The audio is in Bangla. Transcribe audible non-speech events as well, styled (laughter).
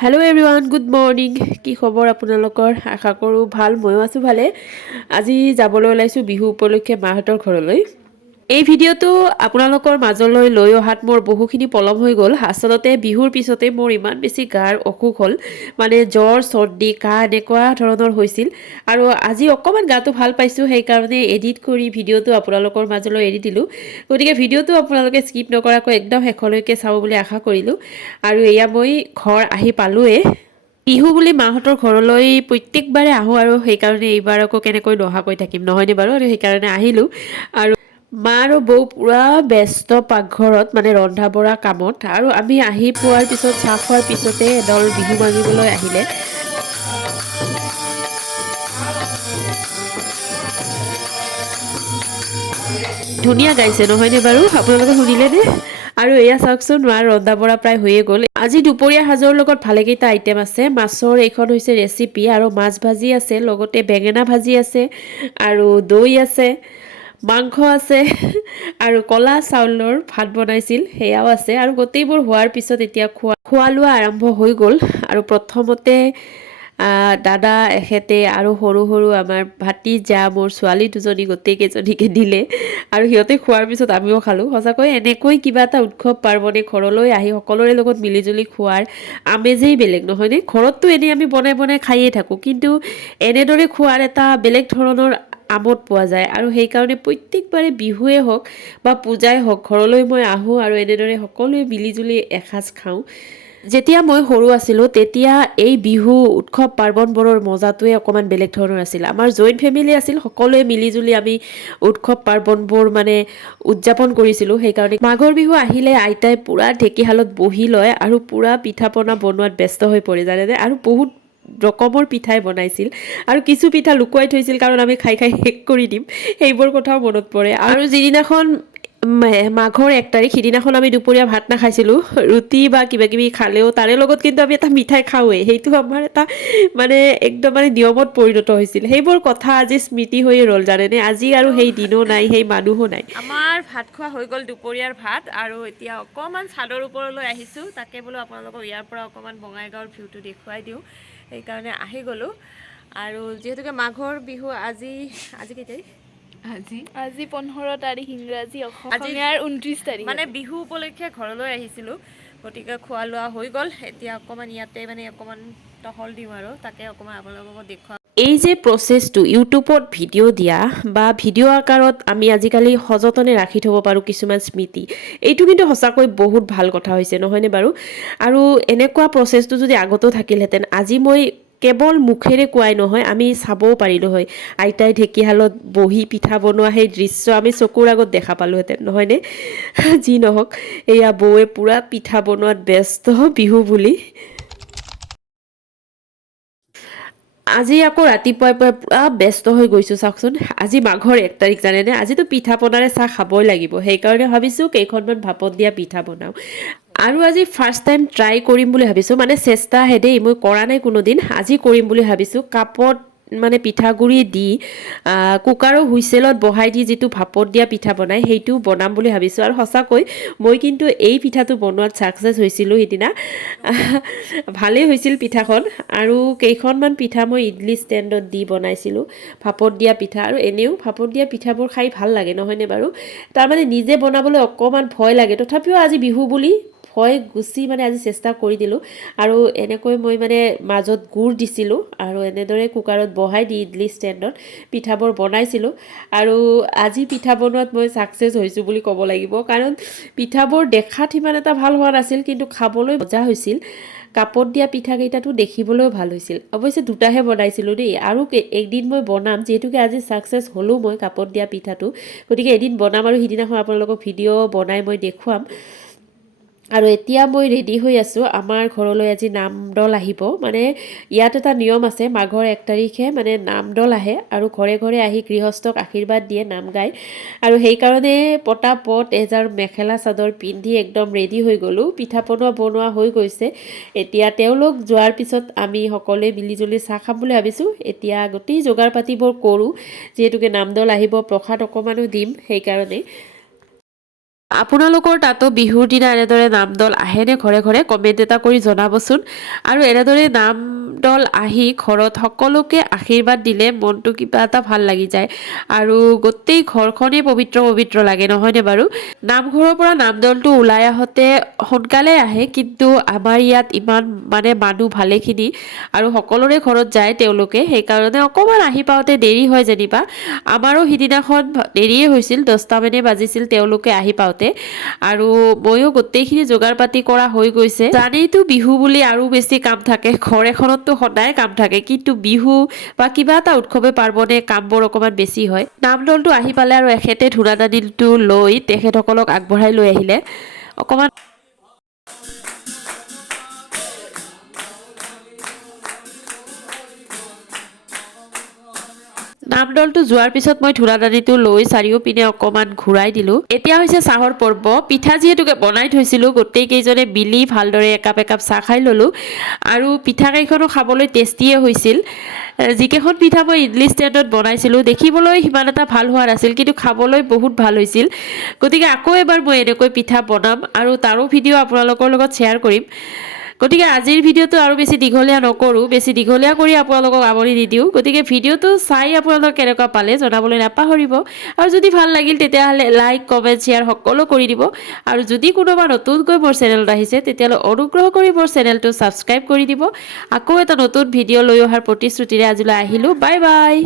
হেল্ল' এভৰিৱান গুড মৰ্ণিং কি খবৰ আপোনালোকৰ? আশা কৰোঁ ভালো, ময়ো আছোঁ ভালে। আজি যাবলৈ ওলাইছোঁ বিহু উপলক্ষে মাহঁতৰ ঘৰলৈ। এই ভিডিঅ'টো আপোনালোকৰ মাজলৈ লৈ অহাত মোৰ বহুখিনি পলম হৈ গ'ল। আচলতে বিহুৰ পিছতে মোৰ ইমান বেছি গাৰ অসুখ হ'ল। মানে জ্বৰ, চৰ্দি, কাহ এনেকুৱা ধৰণৰ হৈছিল। আৰু আজি অকণমান গাটো ভালো পাইছোঁ, সেইকাৰণে এডিট কৰি ভিডিঅ'টো আপোনালোকৰ মাজলৈ এৰি দিলোঁ। গতিকে ভিডিঅ'টো আপোনালোকে স্কিপ নকৰাকৈ একদম শেষলৈকে চাব বুলি আশা কৰিলোঁ। আৰু এয়া মই ঘৰ আহি পালোৱে বিহু বুলি মাহঁতৰ ঘৰলৈ প্ৰত্যেকবাৰে আহোঁ আৰু সেইকাৰণে এইবাৰ আকৌ কেনেকৈ নহাকৈ থাকিম, নহয়নে বাৰু? আৰু সেইকাৰণে আহিলোঁ। আৰু মা আৰু বৌ পূৰা ব্যস্ত পাকঘৰত মানে ৰন্ধা বঢ়া কামত। আৰু আমি আহি পোৱাৰ পিছত চাহ খোৱাৰ পিছতে এডল বিহু মাগিবলৈ আহিলে। ধুনীয়া গাইছে নহয়নে বাৰু? আপোনালোকে শুনিলেনে আৰু এয়া চাওকচোন মাৰ ৰন্ধা বঢ়া প্ৰায় হৈয়ে গ'ল। আজি দুপৰীয়া সাজৰ লগত ভালেকেইটা আইটেম আছে। মাছৰ এইখন হৈছে ৰেচিপি আৰু মাছ ভাজি আছে লগতে বেঙেনা ভাজি আছে আৰু দৈ আছে। মাংস আছে (laughs) আৰু ক'লা চাউলৰ ভাত বনাইছিল, সেয়াও আছে। আৰু গোটেইবোৰ হোৱাৰ পিছত এতিয়া খোৱা খোৱা লোৱা আৰম্ভ হৈ গ'ল। আৰু প্ৰথমতে দাদা এখেতে আৰু সৰু সৰু আমাৰ ভাতিজা মোৰ ছোৱালী দুজনী গোটেইকেইজনীকে দিলে। আৰু সিহঁতে খোৱাৰ পিছত আমিও খালোঁ। সঁচাকৈ এনেকৈ কিবা এটা উৎসৱ, পাৰ্বণে ঘৰলৈ আহি সকলোৰে লগত মিলিজুলি খোৱাৰ আমেজেই বেলেগ, নহয়নে? ঘৰততো এনেই আমি বনাই বনাই খায়েই থাকোঁ। কিন্তু এনেদৰে খোৱাৰ এটা বেলেগ ধৰণৰ আমোদ পোৱা যায়। আৰু সেইকাৰণে প্ৰত্যেকবাৰে বিহুৱে হওক বা পূজাই হওক ঘৰলৈ মই আহোঁ আৰু এনেদৰে সকলোৱে মিলিজুলি এসাঁজ খাওঁ। যেতিয়া মই সৰু আছিলোঁ তেতিয়া এই বিহু উৎসৱ পাৰ্বণবোৰৰ মজাটোৱে অকণমান বেলেগ ধৰণৰ আছিল। আমাৰ জইণ্ট ফেমিলি আছিল সকলোৱে মিলিজুলি আমি উৎসৱ পাৰ্বণবোৰ মানে উদযাপন কৰিছিলোঁ। সেইকাৰণে মাঘৰ বিহু আহিলে আইতাই পূৰা ঢেঁকীশালত বহি লয় আৰু পূৰা পিঠা পনা বনোৱাত ব্যস্ত হৈ পৰে জানেনে? আৰু বহুত ৰকমৰ পিঠাই বনাইছিল। আৰু কিছু পিঠা লুকুৱাই থৈছিল কাৰণ আমি খাই খাই শেষ কৰি দিম। সেইবোৰ কথাও মনত পৰে। আৰু যিদিনাখন মাঘৰ এক তাৰিখ, সিদিনাখন আমি দুপৰীয়া ভাত নাখাইছিলোঁ। ৰুটি বা কিবা কিবি খালেও তাৰে লগত কিন্তু আমি এটা মিঠাই খাওঁৱেই। সেইটো আমাৰ এটা মানে একদম মানে নিয়মত পৰিণত হৈছিল। সেইবোৰ কথা আজি স্মৃতি হৈয়ে ৰ'ল, জানেনে? আজি আৰু সেই দিনো নাই, সেই মানুহো নাই। আমাৰ ভাত খোৱা হৈ গ'ল দুপৰীয়াৰ ভাত আৰু এতিয়া অকণমান চাদৰ ওপৰলৈ আহিছোঁ। তাকে বোলো আপোনালোকক ইয়াৰ পৰা অকণমান বঙাইগাঁৱৰ ভিউটো দেখুৱাই দিওঁ। সেইকাৰণে আহি গ'লোঁ। আৰু যিহেতুকে মাঘৰ বিহু আজি আজি কেই তাৰিখ? আজি। আজি পোন্ধৰ তাৰিখ ইংৰাজী অসমীয়াৰ ঊনত্ৰিছ তাৰিখ। মানে বিহু উপলক্ষে ঘৰলৈ আহিছিলোঁ। গতিকে খোৱা লোৱা হৈ গ'ল। এতিয়া অকণমান ইয়াতে মানে অকণমান টহল দিওঁ আৰু। তাকে অকণমান আপোনালোকক দেখুৱাম এই যে প্ৰচেছটো ইউটিউবত ভিডিঅ' দিয়া বা ভিডিঅ' আকাৰত আমি আজিকালি সযতনে ৰাখি থ'ব পাৰোঁ কিছুমান স্মৃতি। এইটো কিন্তু সঁচাকৈ বহুত ভালো কথা হৈছে, নহয়নে বাৰু? আৰু এনেকুৱা প্ৰচেছটো যদি আগতেও থাকিলহেঁতেন, আজি মই কেৱল মুখেৰে কোৱাই নহয়, আমি চাবও পাৰিলোঁ হয়। আইতাই ঢেঁকীশালত বহি পিঠা বনোৱা সেই দৃশ্য আমি চকুৰ আগত দেখা পালোহেঁতেন, নহয়নে? যি নহওক, এয়া বৌৱে পূৰা পিঠা বনোৱাত ব্যস্ত বিহু বুলি। আজি আকৌ ৰাতিপুৱাই পুৱাই পূৰা ব্যস্ত হৈ গৈছোঁ চাওকচোন। আজি মাঘৰ এক তাৰিখ জানেনে? আজিতো পিঠা পনাৰে চাহ খাবই লাগিব। সেইকাৰণে ভাবিছোঁ কেইখনমান ভাপত দিয়া পিঠা বনাওঁ। আৰু আজি ফাৰ্ষ্ট টাইম ট্ৰাই কৰিম বুলি ভাবিছোঁ। মানে চেষ্টাহে দেই মই কৰা নাই কোনোদিন। আজি কৰিম বুলি ভাবিছোঁ। কাপত মানে পিঠাগুড়ি দি কুকাৰৰ হুইচেলত বহাই দি যিটো ভাপত দিয়া পিঠা বনাই সেইটো বনাম বুলি ভাবিছোঁ। আৰু সঁচাকৈ, মই কিন্তু এই পিঠাটো বনোৱাত ছাকচেছ হৈছিলোঁ সিদিনা। ভালেই হৈছিল পিঠাখন। আৰু কেইখনমান পিঠা মই ইডলি ষ্টেণ্ডত দি বনাইছিলোঁ, ভাপত দিয়া পিঠা। আৰু এনেও ভাপত দিয়া পিঠাবোৰ খাই ভালো লাগে, নহয়নে বাৰু? তাৰমানে নিজে বনাবলৈ অকণমান ভয় লাগে। তথাপিও আজি বিহু বুলি ভয় গুচি মানে আজি চেষ্টা কৰি দিলোঁ। আৰু এনেকৈ মই মানে মাজত গুড় দিছিলোঁ আৰু এনেদৰে কুকাৰত বহাই দি ইডলি ষ্টেণ্ডত, পিঠাবোৰ বনাইছিলোঁ। আৰু আজি পিঠা বনোৱাত মই ছাকচেছ হৈছোঁ বুলি ক'ব লাগিব। কাৰণ পিঠাবোৰ দেখাত সিমান এটা ভালো হোৱা নাছিল, কিন্তু খাবলৈ মজা হৈছিল। কাপত দিয়া পিঠাকেইটাতো দেখিবলৈও ভালো হৈছিল। অৱশ্যে দুটাহে বনাইছিলোঁ দেই। আৰু এদিন মই বনাম, যিহেতুকে আজি ছাকচেছ হ'লোঁ মই কাপত দিয়া পিঠাটো। গতিকে এদিন বনাম আৰু সিদিনাখন আপোনালোকক ভিডিঅ' বনাই মই দেখুৱাম। আৰু এতিয়া মই ৰেডি হৈ আছোঁ আমাৰ ঘৰলৈ আজি নাম দল আহিব। মানে ইয়াত এটা নিয়ম আছে মাঘৰ এক তাৰিখে মানে নাম দল আহে আৰু ঘৰে ঘৰে আহি গৃহস্থক আশীৰ্বাদ দিয়ে নাম গায় আৰু সেইকাৰণে পটাপট এজাৰ মেখেলা চাদৰ পিন্ধি একদম ৰেডি হৈ গ'লোঁ। পিঠা পনা বনোৱা হৈ গৈছে। এতিয়া তেওঁলোক যোৱাৰ পিছত আমি সকলোৱে মিলিজুলি চাহ খাম বুলি ভাবিছোঁ। এতিয়া গোটেই যোগাৰ পাতিবোৰ কৰোঁ যিহেতুকে নাম দল আহিব প্ৰসাদ অকণমানো দিম সেইকাৰণে। আপোনালোকৰ তাতো বিহুৰ দিনা এনেদৰে নাম দল আহেনে ঘৰে ঘৰে? কমেণ্ট এটা কৰি জনাবচোন। আৰু এনেদৰে নাম দল আহি ঘৰত সকলোকে আশীৰ্বাদ দিলে মনটো কিবা এটা ভালো লাগি যায়। আৰু গোটেই ঘৰখনেই পবিত্ৰ পবিত্ৰ লাগে, নহয়নে বাৰু? নামঘৰৰ পৰা নাম দলটো ওলাই আহোঁতে সোনকালে আহে, কিন্তু আমাৰ ইয়াত ইমান মানে মানুহ ভালেখিনি আৰু সকলোৰে ঘৰত যায় তেওঁলোকে। সেইকাৰণে অকণমান আহি পাওঁতে দেৰি হয় যেনিবা। আমাৰো সিদিনাখন দেৰিয়ে হৈছিল দহটামানে বাজিছিল, তেওঁলোকে আহি পাওঁতে। আৰু ময়ো গোটেইখিনি যোগাৰ পাতি কৰা হৈ গৈছে। জানেইতো বিহু বুলি আৰু বেছি কাম থাকে, ঘৰ এখনততো সদায় কাম থাকে। কিন্তু বিহু বা কিবা এটা উৎসৱে পাৰ্বণে কামবোৰ অকণমান বেছি হয়। নাম দলটো আহি পালে আৰু এখেতে ধূনা দানিলটো লৈ তেখেতসকলক আগবঢ়াই লৈ আহিলে। অকণমান নাম দলটো যোৱাৰ পিছত মই ধূলাদানিটো লৈ চাৰিওপিনে অকণমান ঘূৰাই দিলোঁ। এতিয়া হৈছে চাহৰ পৰ্ব। পিঠা যিহেতুকে বনাই থৈছিলোঁ, গোটেই কেইজনে মিলি ভালদৰে একাপ একাপ চাহ খাই ল'লোঁ। আৰু পিঠা কেইখনো খাবলৈ টেষ্টিয়ে হৈছিল। যিকেইখন পিঠা মই ইডলি ষ্টেণ্ডত বনাইছিলোঁ, দেখিবলৈ সিমান এটা ভালো হোৱা নাছিল, কিন্তু খাবলৈ বহুত ভালো হৈছিল। গতিকে আকৌ এবাৰ মই এনেকৈ পিঠা বনাম আৰু তাৰো ভিডিঅ' আপোনালোকৰ লগত শ্বেয়াৰ কৰিম। গতিকে আজিৰ ভিডিঅ'টো আৰু বেছি দীঘলীয়া নকৰোঁ, বেছি দীঘলীয়া কৰি আপোনালোকক আমনি নিদিওঁ গতিকে ভিডিঅ'টো চাই আপোনালোক কেনেকুৱা পালে জনাবলৈ নাপাহৰিব। আৰু যদি ভালো লাগিল তেতিয়াহ'লে লাইক, কমেণ্ট, শ্বেয়াৰ সকলো কৰি দিব। আৰু যদি কোনোবা নতুনকৈ মোৰ চেনেলত আহিছে তেতিয়াহ'লে অনুগ্ৰহ কৰি মোৰ চেনেলটো ছাবস্ক্ৰাইব কৰি দিব। আকৌ এটা নতুন ভিডিঅ' লৈ অহাৰ প্ৰতিশ্ৰুতিৰে আজিলৈ আহিলোঁ। Bye bye!